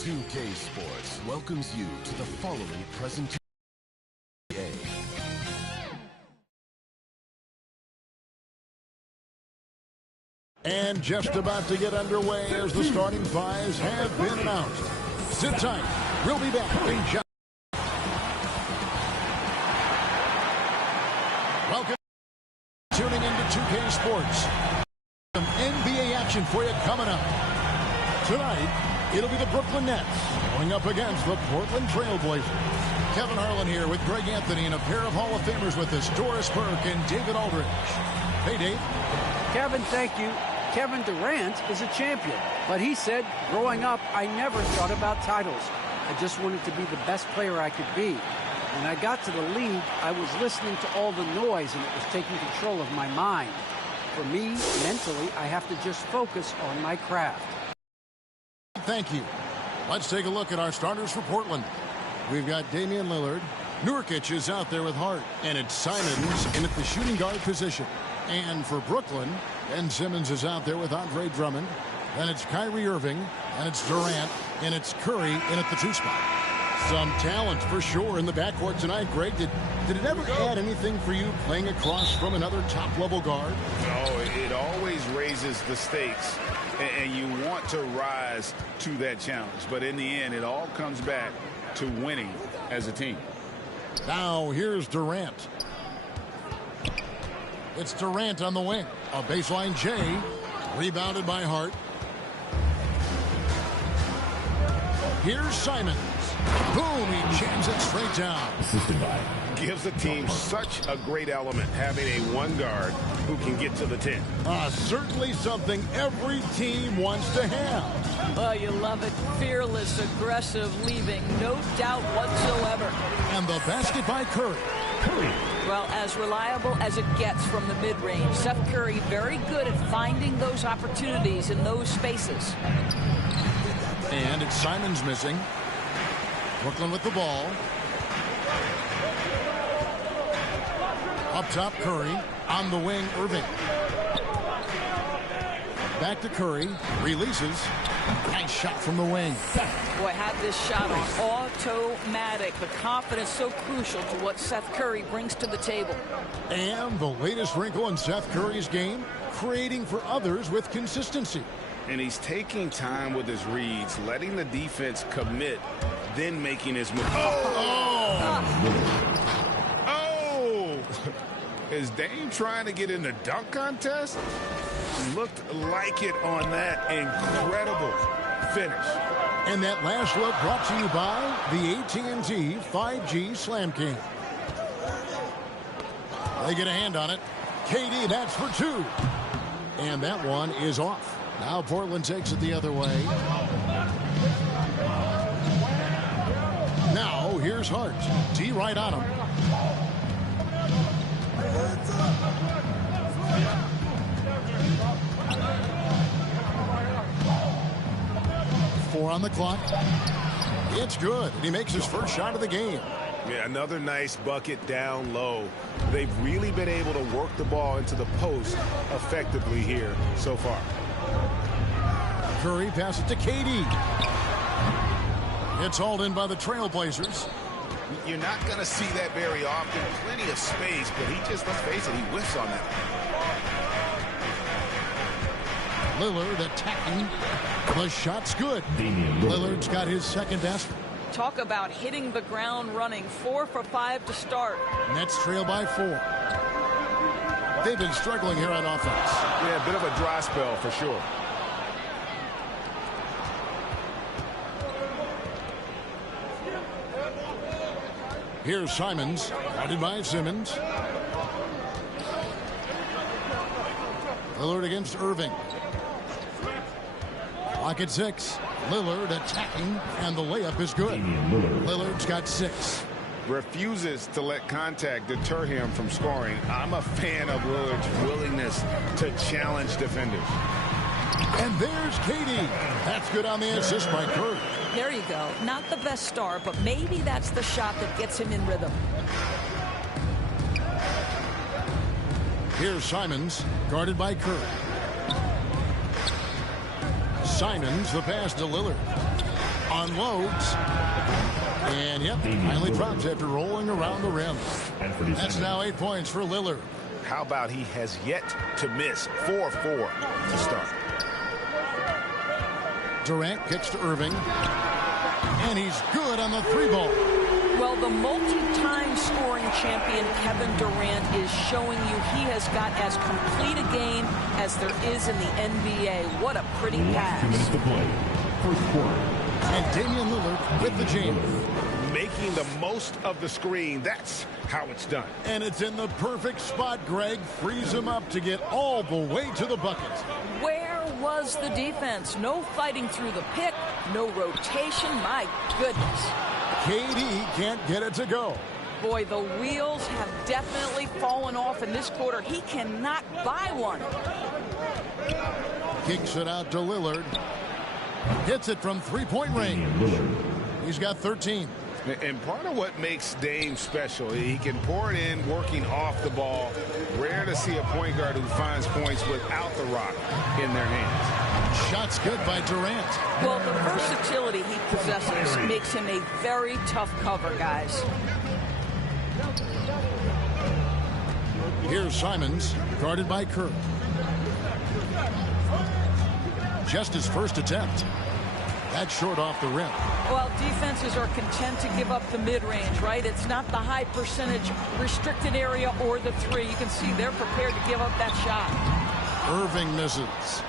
2K Sports welcomes you to the following presentation. And just about to get underway as the starting fives have been announced. Sit tight. We'll be back in just... Welcome. Tuning into 2K Sports. Some NBA action for you coming up. Tonight, it'll be the Brooklyn Nets going up against the Portland Trail Blazers. Kevin Harlan here with Greg Anthony and a pair of Hall of Famers with us, Doris Burke and David Aldridge. Hey, Dave. Kevin, thank you. Kevin Durant is a champion, but he said, growing up, I never thought about titles. I just wanted to be the best player I could be. When I got to the league, I was listening to all the noise, and it was taking control of my mind. For me, mentally, I have to just focus on my craft. Thank you. Let's take a look at our starters for Portland. We've got Damian Lillard. Nurkic is out there with Hart, and it's Simons in at the shooting guard position. And for Brooklyn, Ben Simmons is out there with Andre Drummond. Then it's Kyrie Irving, and it's Durant, and it's Curry in at the 2 spot. Some talent for sure in the backcourt tonight, Greg. Did it ever add anything for you playing across from another top-level guard? No, it always raises the stakes, and you want to rise to that challenge. But in the end, it all comes back to winning as a team. Now here's Durant. It's Durant on the wing. A baseline J. Rebounded by Hart. Here's Simons. Boom, he jams it straight down. Gives the team such a great element having a one guard who can get to the 10. Certainly something every team wants to have. Oh, you love it. Fearless, aggressive, leaving no doubt whatsoever. And the basket by Curry. Well, as reliable as it gets from the mid-range. Seth Curry very good at finding those opportunities in those spaces. And it's Simons missing. Brooklyn with the ball. Up top, Curry. On the wing, Irving. Back to Curry. Releases. Nice shot from the wing. Boy, had this shot on automatic. The confidence so crucial to what Seth Curry brings to the table. And the latest wrinkle in Seth Curry's game, creating for others with consistency. And he's taking time with his reads, letting the defense commit, then making his move. Oh! Is Dame trying to get in the dunk contest? Looked like it on that incredible finish. And that last look brought to you by the AT&T 5G Slam King. They get a hand on it. KD, that's for 2. And that one is off. Now Portland takes it the other way. Now here's Hart. D right on him. Four on the clock. It's good. And he makes his first shot of the game. Yeah, another nice bucket down low. They've really been able to work the ball into the post effectively here so far. Curry passes to KD. It's hauled in by the Trailblazers. You're not going to see that very often. Plenty of space, but he just, let's face it, he whiffs on that. Lillard attacking. The shot's good. Lillard's got his second basket. Talk about hitting the ground running. 4 for 5 to start. Nets trail by 4. They've been struggling here on offense. Yeah, a bit of a dry spell for sure. Here's Simons, guarded by Simmons. Lillard against Irving. Clock at 6. Lillard attacking, and the layup is good. Lillard's got 6. Refuses to let contact deter him from scoring. I'm a fan of Lillard's willingness to challenge defenders. And there's KD. That's good on the assist by Curry. There you go. Not the best start, but maybe that's the shot that gets him in rhythm. Here's Simons, guarded by Curry. Simons, the pass to Lillard. unloads. And, yep, finally drops after rolling around the rim. That's now 8 points for Lillard. How about he has yet to miss 4-4 to start. Durant kicks to Irving. And he's good on the three ball. Well, the multi-time scoring champion Kevin Durant is showing you he has got as complete a game as there is in the NBA. What a pretty pass. To play. First quarter. And Damian Lillard with the jam. Making the most of the screen. That's how it's done. And it's in the perfect spot, Greg. Frees him up to get all the way to the bucket. Where was the defense? No fighting through the pick, no rotation. My goodness. KD can't get it to go. Boy, the wheels have definitely fallen off in this quarter. He cannot buy one. Kicks it out to Lillard. Hits it from three-point range. He's got 13. And part of what makes Dame special, he can pour it in working off the ball. Rare to see a point guard who finds points without the rock in their hands. Shot's good by Durant. Well, the versatility he possesses makes him a very tough cover, guys. Here's Simons, guarded by Kerr. Just his first attempt. That's short off the rim. Well, defenses are content to give up the mid-range, right? It's not the high percentage restricted area or the three. You can see they're prepared to give up that shot. Irving misses.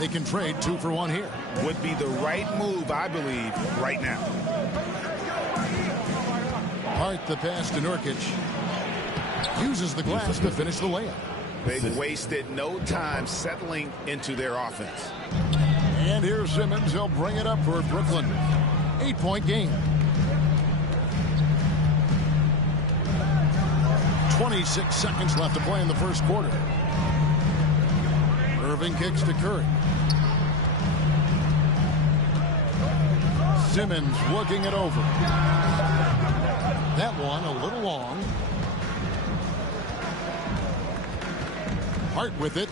They can trade 2 for 1 here. Would be the right move, I believe, right now. Hart the pass to Nurkic. Uses the glass to finish the layup. They've wasted no time settling into their offense. And here's Simmons. He'll bring it up for Brooklyn. 8-point game. 26 seconds left to play in the first quarter. Irving kicks to Curry. Simmons working it over. That one a little long. Hart with it.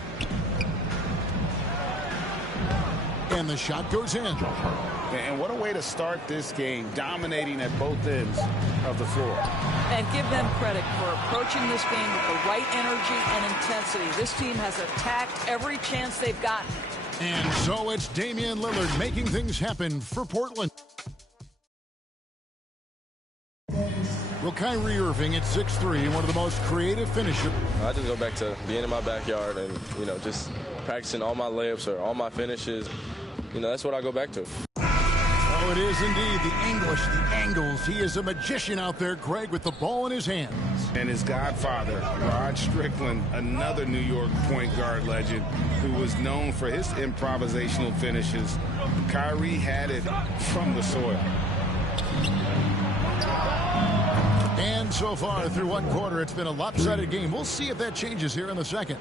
And the shot goes in. And what a way to start this game, dominating at both ends of the floor. And give them credit for approaching this game with the right energy and intensity. This team has attacked every chance they've gotten. And so it's Damian Lillard making things happen for Portland. Well, Kyrie Irving at 6'3", one of the most creative finishers. I just go back to being in my backyard and, just practicing all my layups or all my finishes. That's what I go back to. Oh, it is indeed the English, the angles. He is a magician out there, Greg, with the ball in his hands. And his godfather, Rod Strickland, another New York point guard legend who was known for his improvisational finishes. Kyrie had it from the soil. And so far through one quarter, it's been a lopsided game. We'll see if that changes here in the second.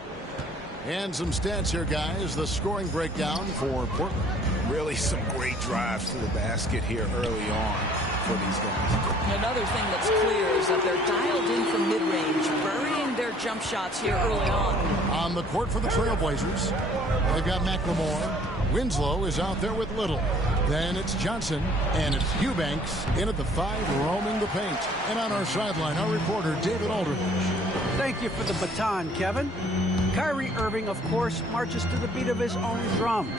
And some stats here, guys. The scoring breakdown for Portland. Really some great drives to the basket here early on for these guys. Another thing that's clear is that they're dialed in from mid-range, burying their jump shots here early on. On the court for the Trailblazers, they've got McLemore. Winslow is out there with Little. Then it's Johnson, and it's Eubanks in at the 5, roaming the paint. And on our sideline, our reporter, David Aldridge. Thank you for the baton, Kevin. Kyrie Irving, of course, marches to the beat of his own drum.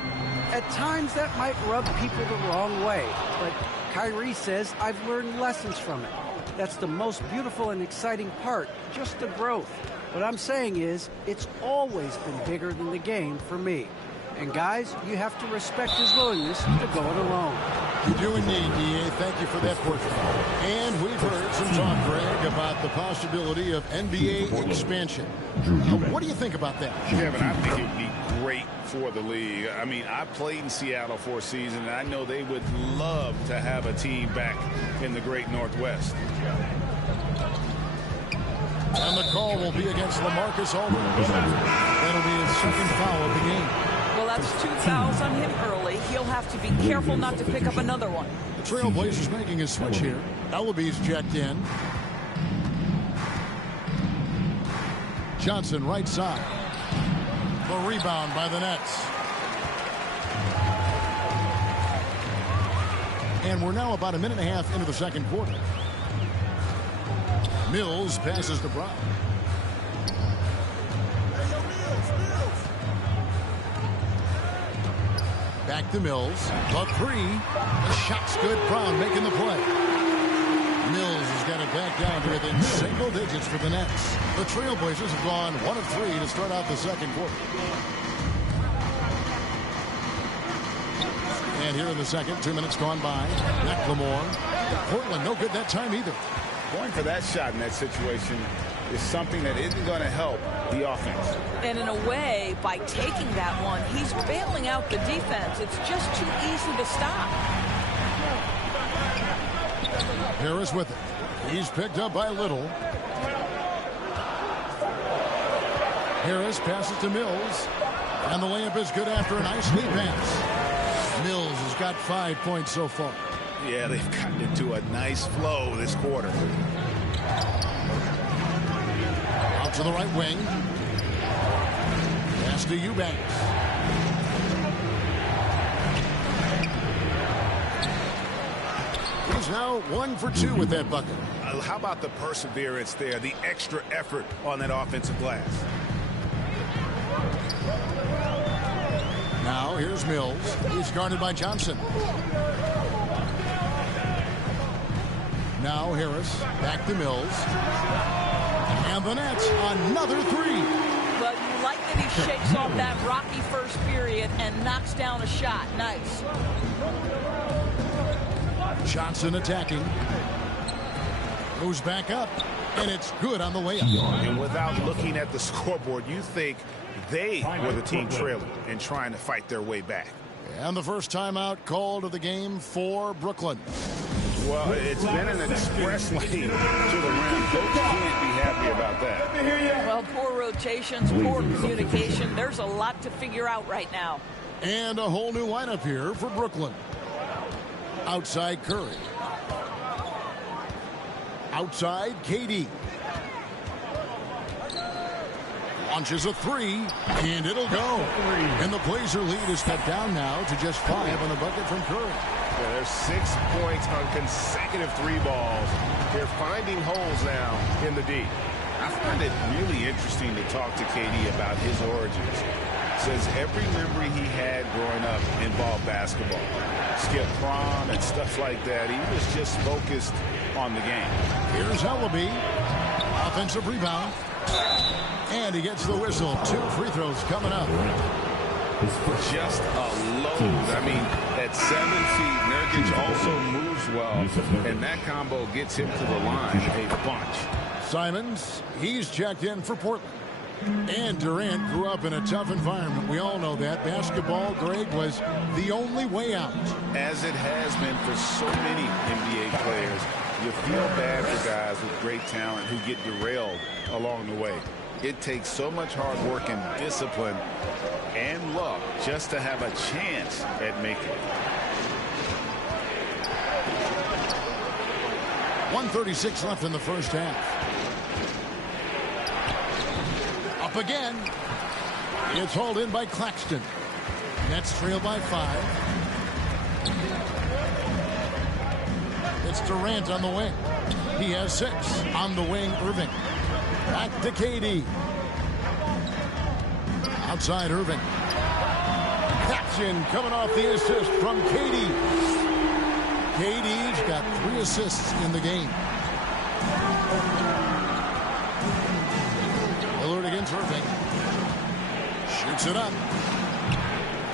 At times, that might rub people the wrong way, but Kyrie says, I've learned lessons from it. That's the most beautiful and exciting part, just the growth. What I'm saying is, it's always been bigger than the game for me. And guys, you have to respect his willingness to go it alone. You do indeed, D.A. Thank you for that portrait. And we've heard some talk, Greg, about the possibility of NBA expansion. What do you think about that? Kevin, I think it would be great for the league. I mean, I played in Seattle for a season, and I know they would love to have a team back in the great Northwest. And the call will be against LaMarcus Aldridge. That'll be his second foul of the game. Well, that's 2 fouls on him early. He'll have to be careful not to pick up another one. The Trailblazers making a switch here. Ellaby's checked in. Johnson right side. The rebound by the Nets. And we're now about a minute and a half into the second quarter. Mills passes to Brown. Back to Mills. The three. The shot's good. Brown making the play. Mills has got it back down to within single digits for the Nets. The Trailblazers have gone 1 of 3 to start out the second quarter. And here in the second, 2 minutes gone by. McLemore. Portland, no good that time either. Going for that shot in that situation is something that isn't going to help the offense. And in a way, by taking that one, he's bailing out the defense. It's just too easy to stop. Harris with it. He's picked up by Little. Harris passes to Mills. And the layup is good after a nice lead pass. Mills has got 5 points so far. Yeah, they've gotten into a nice flow this quarter. Out to the right wing. Pass to Eubanks. He's now 1 for 2 with that bucket. How about the perseverance there, the extra effort on that offensive glass? Now here's Mills. He's guarded by Johnson. Now Harris. Back to Mills. And the Nets, another three. But you like that he shakes off that rocky first period and knocks down a shot. Nice. Johnson attacking. Goes back up. And it's good on the way up. And without looking at the scoreboard, you think they were the team trailing and trying to fight their way back. And the first timeout called of the game for Brooklyn. Well, it's been an express lane to the rim. Coach can't be happy about that. Well, poor rotations, poor communication. There's a lot to figure out right now. And a whole new lineup here for Brooklyn. Outside Curry. Outside KD. Launches a three, and it'll go. And the Blazer lead is cut down now to just 5 on the bucket from Curry. Yeah, there's 6 points on consecutive 3 balls. They're finding holes now in the D. I find it really interesting to talk to KD about his origins. Says every memory he had growing up involved basketball. Skip prom and stuff like that. He was just focused on the game. Here's Ellaby. Offensive rebound. And he gets the whistle. 2 free throws coming up. Just a load. I mean, at 7 feet, Nurkic also moves well. And that combo gets him to the line a bunch. Simons, he's checked in for Portland. And Durant grew up in a tough environment. We all know that. Basketball, Greg, was the only way out. As it has been for so many NBA players, you feel bad for guys with great talent who get derailed along the way. It takes so much hard work and discipline and luck just to have a chance at making it. 1:36 left in the first half. Up again. It's hauled in by Claxton. Nets trail by 5. It's Durant on the wing. He has 6. On the wing, Irving. Back to KD. Outside Irving. Paxson coming off the assist from KD. KD's got 3 assists in the game. Lillard against Irving. Shoots it up.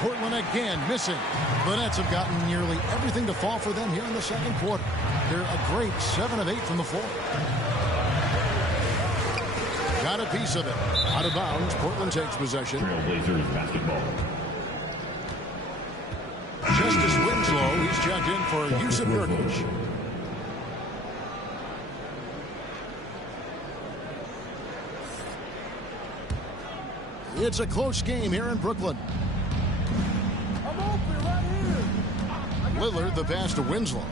Portland again missing. The Nets have gotten nearly everything to fall for them here in the second quarter. They're a great 7 of 8 from the floor. Got a piece of it. Out of bounds. Portland takes possession. Trailblazers basketball. Justice Winslow. He's checked in for Yusuf Nurkic. It's a close game here in Brooklyn. I'm open right here. Lillard, the pass to Winslow.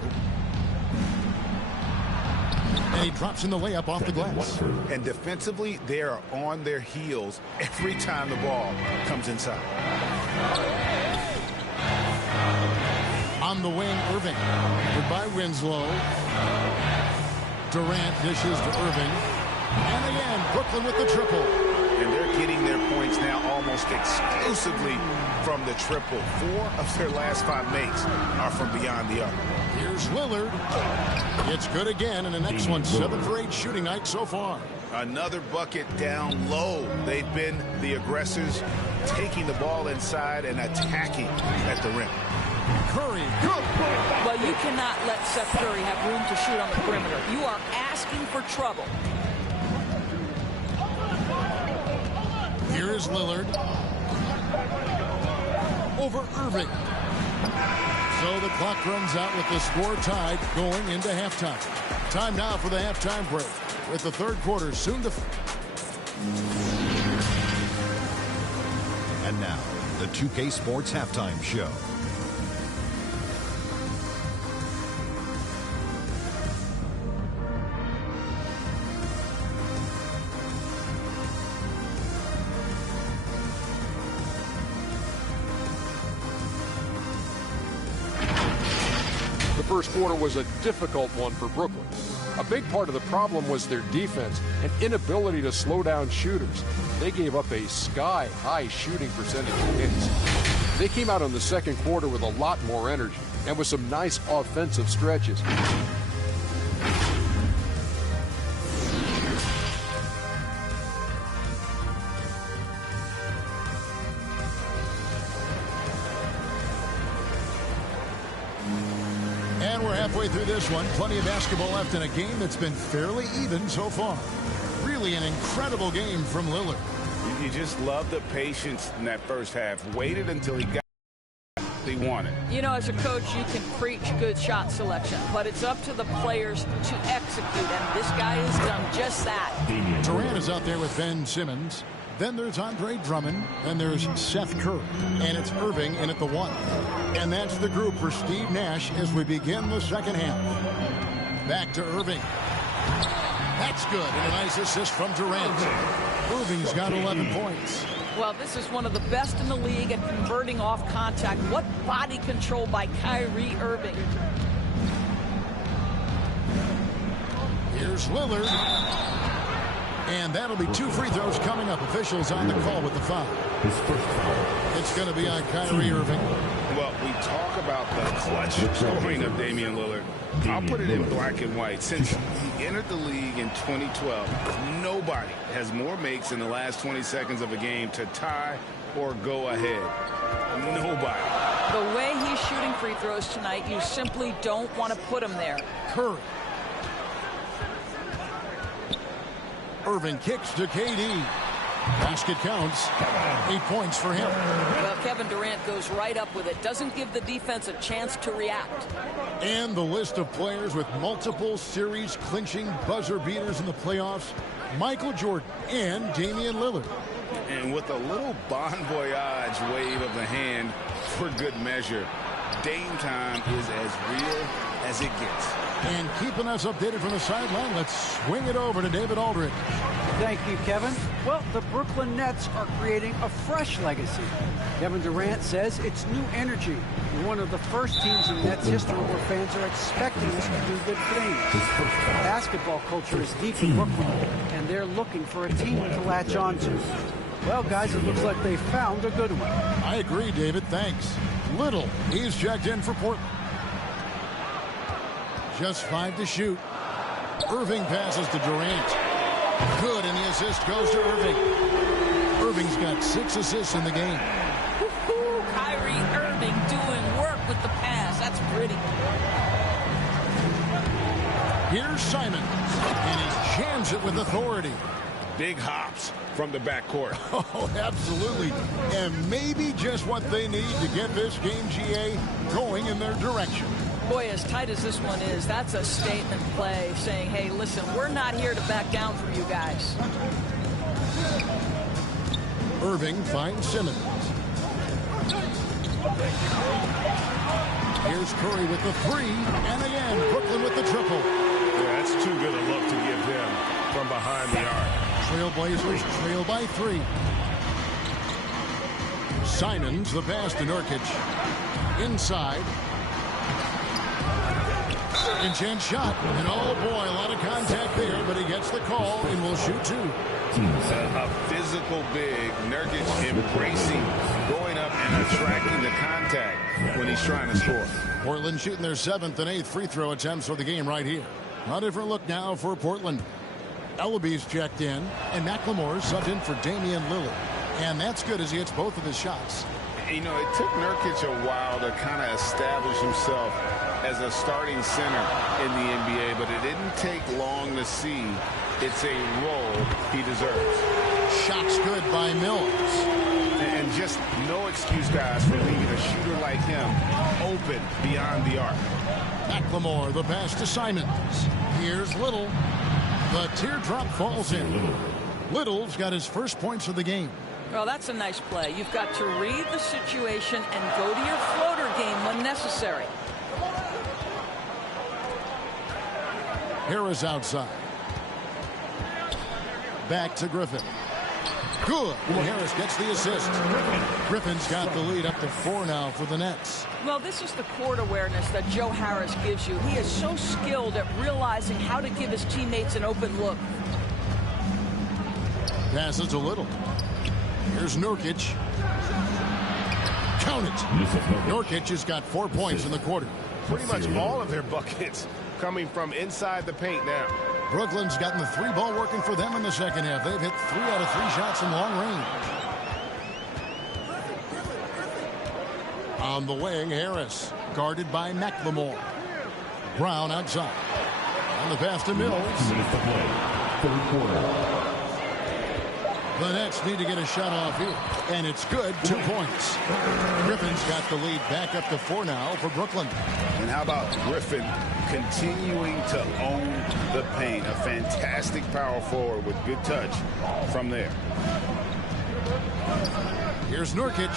And he drops in the layup off the glass. And defensively, they are on their heels every time the ball comes inside. On From the wing, Irving. Goodbye, Winslow. Durant dishes to Irving. And again, Brooklyn with the triple. And they're getting their points now almost exclusively from the triple. 4 of their last 5 makes are from beyond the arc. Here's Lillard. It's good again, and the next one, 7 for 8 shooting night so far. Another bucket down low. They've been the aggressors, taking the ball inside and attacking at the rim. Curry, good. Well, you cannot let Seth Curry have room to shoot on the perimeter. You are asking for trouble. Here is Lillard. Over Irving. So the clock runs out with the score tied going into halftime. Time now for the halftime break, with the third quarter soon to... And now, the 2K Sports Halftime Show. The first quarter was a difficult one for Brooklyn. A big part of the problem was their defense and inability to slow down shooters. They gave up a sky-high shooting percentage hits. They came out in the second quarter with a lot more energy and with some nice offensive stretches. And we're halfway through this one. Plenty of basketball left in a game that's been fairly even so far. Really an incredible game from Lillard. You just love the patience in that first half. Waited until he got what he wanted. You know, as a coach, you can preach good shot selection, but it's up to the players to execute, and this guy has done just that. Durant is out there with Ben Simmons. Then there's Andre Drummond. Then there's Seth Curry. And it's Irving in at the 1. And that's the group for Steve Nash as we begin the second half. Back to Irving. That's good. And a nice assist from Durant. Irving's got 11 points. Well, this is one of the best in the league at converting off contact. What body control by Kyrie Irving. Here's Lillard. And that'll be 2 free throws coming up. Officials on the call with the foul. It's going to be on Kyrie Irving. Well, we talk about the clutch scoring of Damian Lillard. I'll put it in black and white. Since he entered the league in 2012, nobody has more makes in the last 20 seconds of a game to tie or go ahead. Nobody. The way he's shooting free throws tonight, you simply don't want to put him there. Curry. Irving kicks to KD. Basket counts. 8 points for him. Well, Kevin Durant goes right up with it. Doesn't give the defense a chance to react. And the list of players with multiple series clinching buzzer beaters in the playoffs. Michael Jordan and Damian Lillard. And with a little bon voyage wave of the hand for good measure, Dame time is as real as it gets. And keeping us updated from the sideline, let's swing it over to David Aldridge. Thank you, Kevin. Well, the Brooklyn Nets are creating a fresh legacy. Kevin Durant says it's new energy. We're one of the first teams in Nets history where fans are expecting us to do good things. Basketball culture is deep in Brooklyn, and they're looking for a team to latch on to. Well, guys, it looks like they found a good one. I agree, David. Thanks. Little, he's checked in for Portland. Just 5 to shoot. Irving passes to Durant. Good, and the assist goes to Irving. Irving's got 6 assists in the game. Woo-hoo, Kyrie Irving doing work with the pass. That's pretty. Here's Simons, and he jams it with authority. Big hops from the backcourt. Oh, absolutely. And maybe just what they need to get this game, GA, going in their direction. Boy, as tight as this one is, that's a statement play saying, hey, listen, we're not here to back down from you guys. Irving finds Simmons. Here's Curry with the 3, and again, Brooklyn with the triple. Yeah, that's too good a look to give him from behind the arc. Trailblazers trail by 3. Simons, the pass to Nurkic. Inside. Second chance shot. And oh boy, a lot of contact there, but he gets the call and will shoot two. A physical big. Nurkic embracing, going up and attracting the contact when he's trying to score. Portland shooting their 7th and 8th free throw attempts for the game right here. A different look now for Portland. Ellaby's checked in, and McLemore's subbed in for Damian Lillard. And that's good as he hits both of his shots. You know, it took Nurkic a while to kind of establish himself as a starting center in the NBA, but it didn't take long to see it's a role he deserves. Shots good by Mills. And just no excuse, guys, for leaving a shooter like him open beyond the arc. McLemore, the pass to Simons. Here's Little. The teardrop falls in. Little's got his first points of the game. Well, that's a nice play. You've got to read the situation and go to your floater game when necessary. Harris outside. Back to Griffin. Good. And Harris gets the assist. Griffin's got the lead up to 4 now for the Nets. Well, this is the court awareness that Joe Harris gives you. He is so skilled at realizing how to give his teammates an open look. Passes a Little. Here's Nurkic. Count it. Nurkic has got 4 points in the quarter. Pretty much all of their buckets coming from inside the paint now. Brooklyn's gotten the 3-ball working for them in the second half. They've hit 3 out of 3 shots from long range. On the wing, Harris, guarded by McLemore. Brown outside. On the pass to Mills. Third quarter. The Nets need to get a shot off here. And it's good. 2 points. Griffin's got the lead back up to 4 now for Brooklyn. And how about Griffin continuing to own the paint? A fantastic power forward with good touch from there. Here's Nurkic.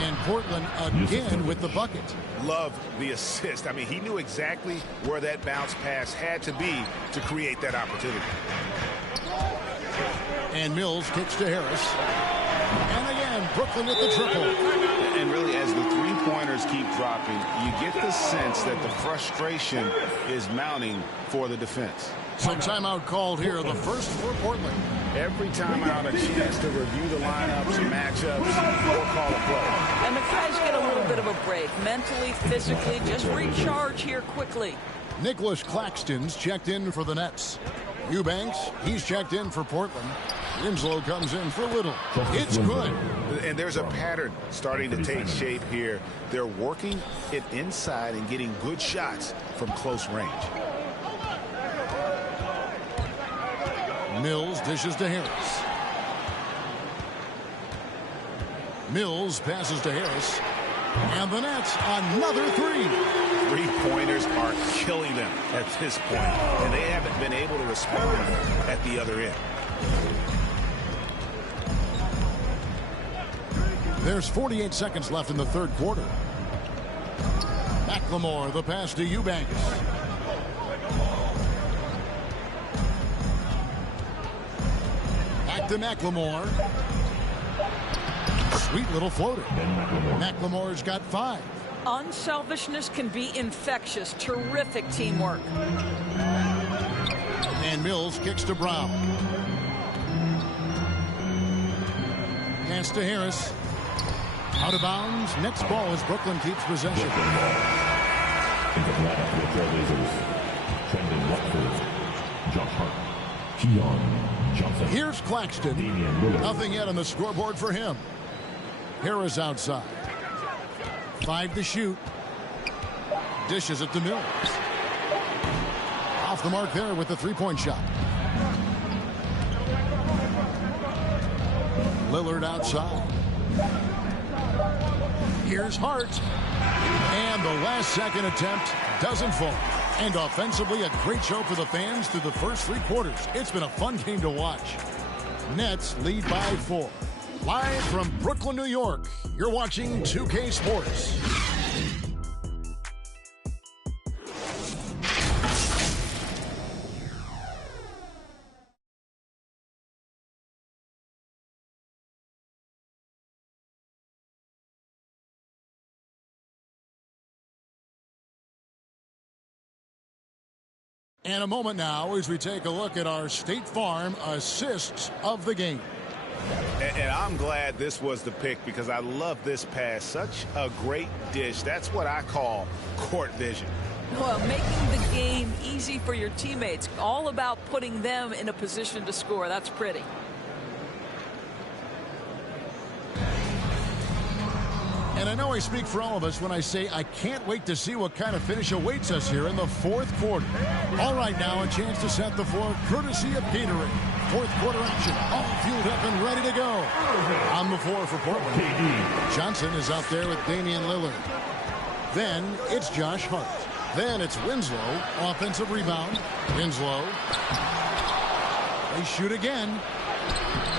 And Portland again with the bucket. Love the assist. I mean, he knew exactly where that bounce pass had to be to create that opportunity. And Mills kicks to Harris. And again, Brooklyn with the triple. And really, as the three-pointers keep dropping, you get the sense that the frustration is mounting for the defense. So timeout called here, the first for Portland. Every timeout, a chance to review the lineups, matchups, or call a play. And the guys get a little bit of a break. Mentally, physically, just recharge here quickly. Nicholas Claxton's checked in for the Nets. Eubanks, he's checked in for Portland. Winslow comes in for Little. It's good. And there's a pattern starting to take shape here. They're working it inside and getting good shots from close range. Mills dishes to Harris. Mills passes to Harris. And the Nets, another 3. Three-pointers are killing them at this point, and they haven't been able to respond at the other end. There's 48 seconds left in the third quarter. McLemore, the pass to Eubanks. Back to McLemore. Sweet little floater. McLemore's got 5. Unselfishness can be infectious. Terrific teamwork. And Mills kicks to Brown. Pass to Harris. Out of bounds. Next ball as Brooklyn keeps possession. Here's Claxton. Nothing yet on the scoreboard for him. Harris outside. 5 to shoot. Dishes it to Mills. Off the mark there with the 3-point shot. Lillard outside. Here's Hart. And the last second attempt doesn't fall. And offensively, a great show for the fans through the first 3 quarters. It's been a fun game to watch. Nets lead by 4. Live from Brooklyn, New York, you're watching 2K Sports. And a moment now as we take a look at our State Farm assists of the game. And I'm glad this was the pick because I love this pass. Such a great dish. That's what I call court vision. Well, making the game easy for your teammates. All about putting them in a position to score. That's pretty. And I know I speak for all of us when I say I can't wait to see what kind of finish awaits us here in the fourth quarter. All right, now a chance to set the floor courtesy of Gatorade. Fourth quarter action, all fueled up and ready to go. On the floor for Portland, Johnson is out there with Damian Lillard. Then it's Josh Hart. Then it's Winslow, offensive rebound. Winslow. They shoot again.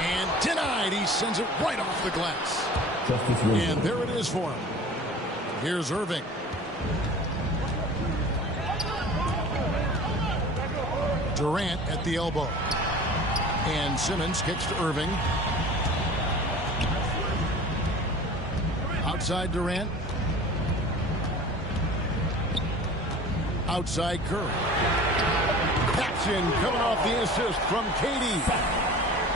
And denied. He sends it right off the glass. And there it is for him. Here's Irving. Durant at the elbow. And Simmons kicks to Irving. Outside Durant. Outside Curry. That's in, coming off the assist from KD.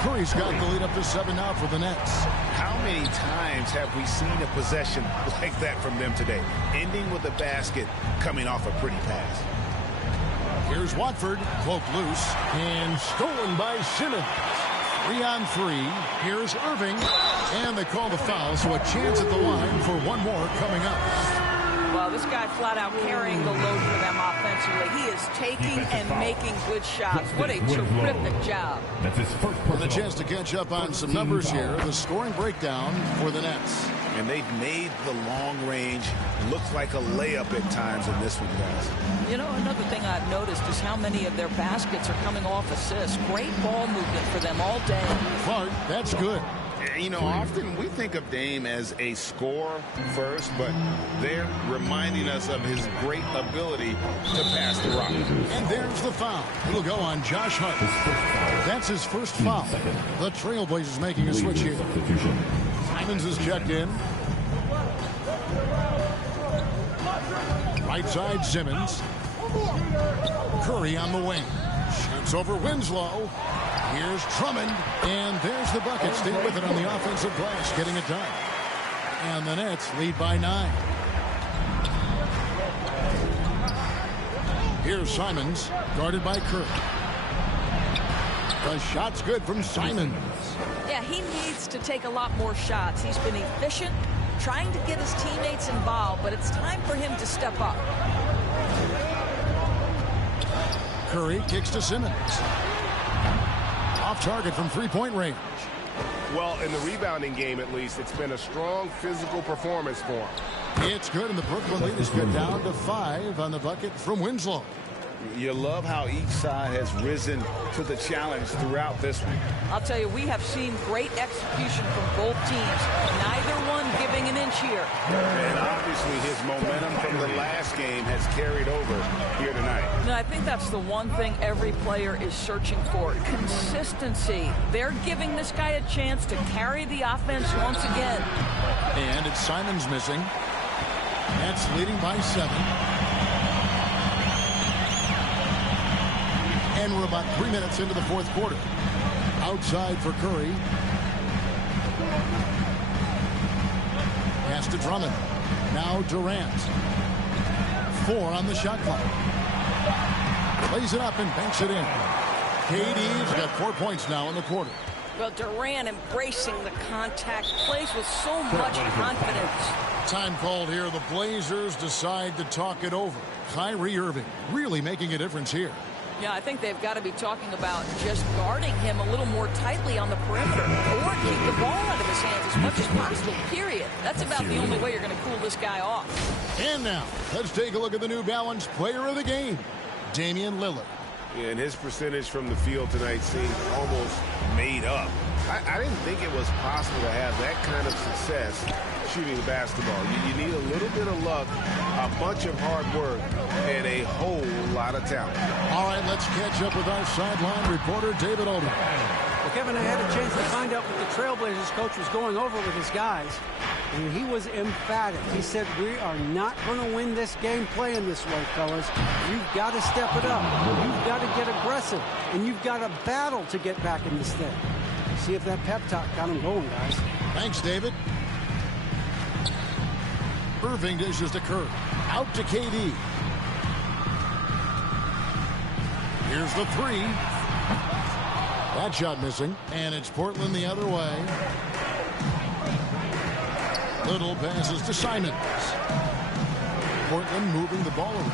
Curry's got the lead up to 7 now for the Nets. How many times have we seen a possession like that from them today? Ending with a basket, coming off a pretty pass. Here's Watford, cloaked loose, and stolen by Simmons. 3 on 3. Here's Irving, and they call the foul, so a chance at the line for one more coming up. Well, this guy flat out carrying the load for them offensively. He is taking and making good shots. What a terrific job. That's his first And a chance to catch up on some numbers here. The scoring breakdown for the Nets. And they've made the long range look like a layup at times in this one, guys. You know, another thing I've noticed is how many of their baskets are coming off assists. Great ball movement for them all day. Clark, that's good. You know, often we think of Dame as a scorer first, but they're reminding us of his great ability to pass the rock. And there's the foul. It'll go on Josh Hart. That's his first foul. The Trailblazers making a switch here. Simons is checked in. Right side Simmons. Curry on the wing. Shoots over Winslow. Here's Drummond, and there's the bucket. Stay with it on the offensive glass, getting it done. And the Nets lead by 9. Here's Simons, guarded by Curry. The shot's good from Simons. Yeah, he needs to take a lot more shots. He's been efficient, trying to get his teammates involved, but it's time for him to step up. Curry kicks to Simmons. Off target from three-point range. Well, in the rebounding game, at least, it's been a strong physical performance for him. It's good, and the Brooklyn lead is cut down to 5 on the bucket from Winslow. You love how each side has risen to the challenge throughout this one. I'll tell you, we have seen great execution from both teams. Neither one giving an inch here. And obviously his momentum from the last game has carried over here tonight. And I think that's the one thing every player is searching for. Consistency. They're giving this guy a chance to carry the offense once again. And it's Simons missing. That's leading by 7. And we're about 3 minutes into the fourth quarter. Outside for Curry. Pass to Drummond. Now Durant. 4 on the shot clock. Lays it up and banks it in. KD's got 4 points now in the quarter. Well, Durant embracing the contact, plays with so much confidence. Time called here. The Blazers decide to talk it over. Kyrie Irving really making a difference here. Yeah, I think they've got to be talking about just guarding him a little more tightly on the perimeter or keep the ball out of his hands as much as possible, period. That's about the only way you're going to cool this guy off. And now, let's take a look at the New Balance player of the game, Damian Lillard. Yeah, and his percentage from the field tonight seemed almost made up. I didn't think it was possible to have that kind of success shooting the basketball. You need a little bit of luck, a bunch of hard work, and a whole lot of talent. All right, let's catch up with our sideline reporter, David Olden. Well, Kevin, I had a chance to find out what the Trailblazers coach was going over with his guys. and he was emphatic. He said, we are not going to win this game playing this way, fellas. You've got to step it up. You've got to get aggressive, and you've got to battle to get back in this thing. See if that pep talk got him going, guys. Thanks, David. Irving dishes to Curry. Out to KD. Here's the three. That shot missing. And it's Portland the other way. Little passes to Simons. Portland moving the ball around.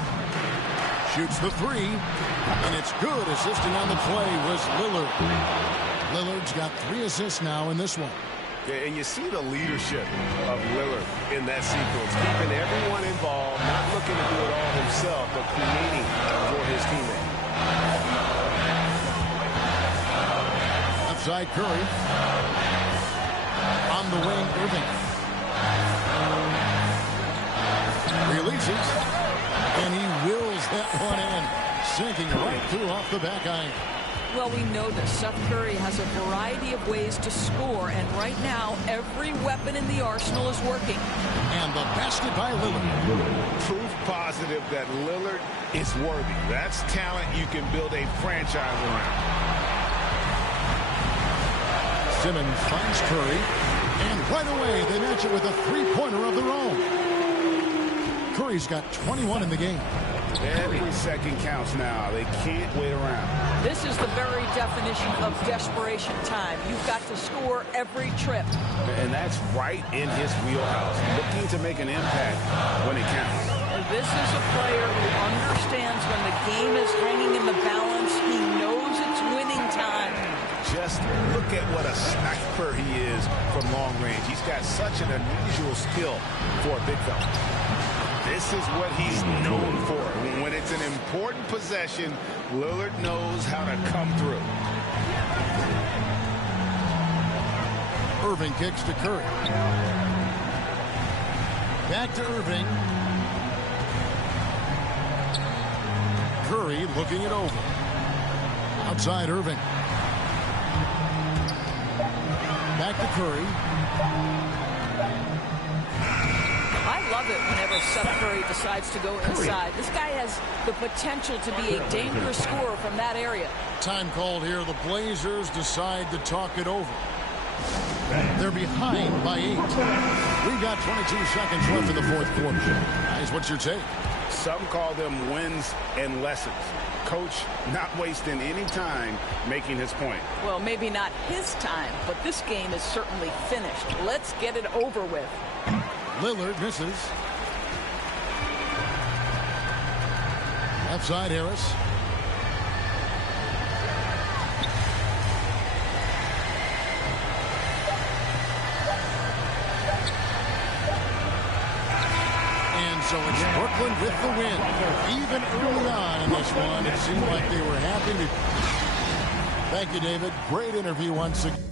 Shoots the three. And it's good. Assisting on the play was Lillard. Lillard's got 3 assists now in this one. And you see the leadership of Lillard in that sequence, keeping everyone involved, not looking to do it all himself, but creating for his teammate. Left side, Curry. On the wing, Irving. Releases. And he wills that one in, sinking right through off the back iron. Well, we know that Seth Curry has a variety of ways to score, and right now, every weapon in the arsenal is working. And the basket by Lillard. Proof positive that Lillard is worthy. That's talent you can build a franchise around. Simmons finds Curry, and right away they match it with a three-pointer of their own. Curry's got 21 in the game. Every second counts now. They can't wait around. This is the very definition of desperation time. You've got to score every trip. And that's right in his wheelhouse. Looking to make an impact when it counts. This is a player who understands when the game is hanging in the balance. He knows it's winning time. Just look at what a sniper he is from long range. He's got such an unusual skill for a big fella. This is what he's known for. When it's an important possession, Lillard knows how to come through. Irving kicks to Curry. Back to Irving. Curry looking it over. Outside Irving. Back to Curry. I love it whenever Seth Curry decides to go inside. This guy has the potential to be a dangerous scorer from that area. Time called here. The Blazers decide to talk it over. They're behind by 8. We've got 22 seconds left in the fourth quarter. Guys, what's your take? Some call them wins and lessons. Coach not wasting any time making his point. Well, maybe not his time, but this game is certainly finished. Let's get it over with. Lillard misses. Left side, Harris. And so it's Brooklyn with the win. Even early on in this one, it seemed like they were happy. Thank you, David. Great interview once again.